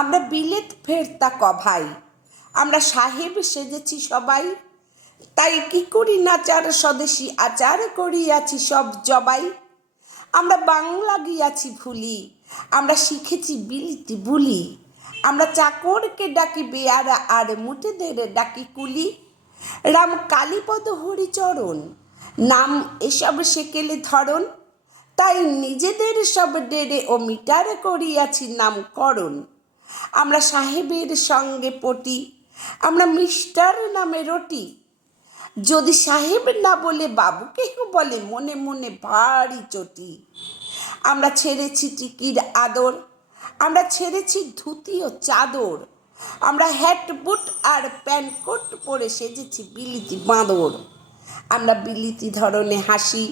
আমরা বিলেত ফেরতা ক ভাই, আমরা সাহেব সেজেছি সবাই। তাই কি করি নাচার স্বদেশি আচার করিয়াছি সব জবাই। আমরা বাংলা গিয়াছি ভুলি, আমরা শিখেছি বিলিতি বুলি। আমরা চাকরকে ডাকি বেয়ারা আর মুটেদের ডাকি কুলি। রাম কালীপদ হরিচরণ নাম এসব সেকেলে ধরন। তাই নিজেদের সব ডেরে ও মিটার করিয়াছি নামকরণ। আমরা সাহেবের সঙ্গে পটি, আমরা মিস্টার নামে রটি। যদি সাহেব না বলে বাবু কেহ বলে মনে মনে ভারী চটি। আমরা ছেড়েছি টিকির আদর, আমরা ছেড়েছি ধুতি ও চাদর। আমরা হ্যাট বুট আর প্যান্টকোট পরে সেজেছি বিলিতি বাঁদর। আমরা বিলিতি ধরনে হাসি,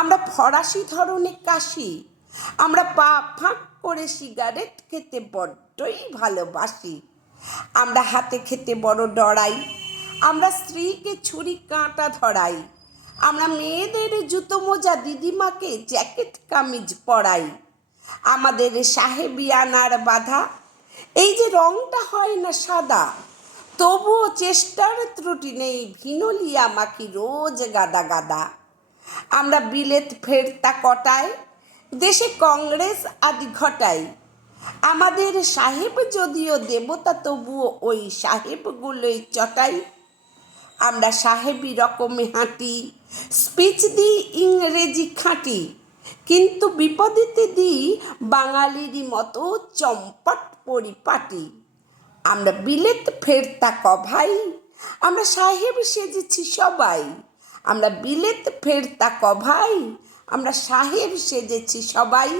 আমরা ফরাসি ধরনে কাশি। আমরা পা ফাঁক করে সিগারেট খেতে বড্ডই ভালোবাসি। আমরা হাতে খেতে বড় ডরাই, আমরা স্ত্রীকে ছুরি কাঁটা ধরাই। আমরা মেয়েদের জুতো মোজা দিদিমাকে জ্যাকেট কামিজ পরাই। আমাদের সাহেবিয়ানার বাধা এই যে রংটা হয় না সাদা, তবুও চেষ্টার ত্রুটি নেই ভিনোলিয়া মাখি রোজ গাদা গাদা। আমরা বিলেত ফেরতা কটায় দেশে কংগ্রেস আদি ঘটাই। আমাদের সাহেব যদিও দেবতা তবুও ওই সাহেবগুলোই চটাই। আমরা সাহেবী রকমে হাঁটি, স্পিচ দিই ইংরেজি খাঁটি, কিন্তু বিপদেতে দিই বাঙালিরই মতো চম্পট পরিপাটি। আমরা বিলেত ফেরতা ক ভাই, আমরা সাহেব সেজেছি সবাই। আমরা বিলেত ফেরতা ক ভাই, আমরা সাহেব সেজেছি সবাই।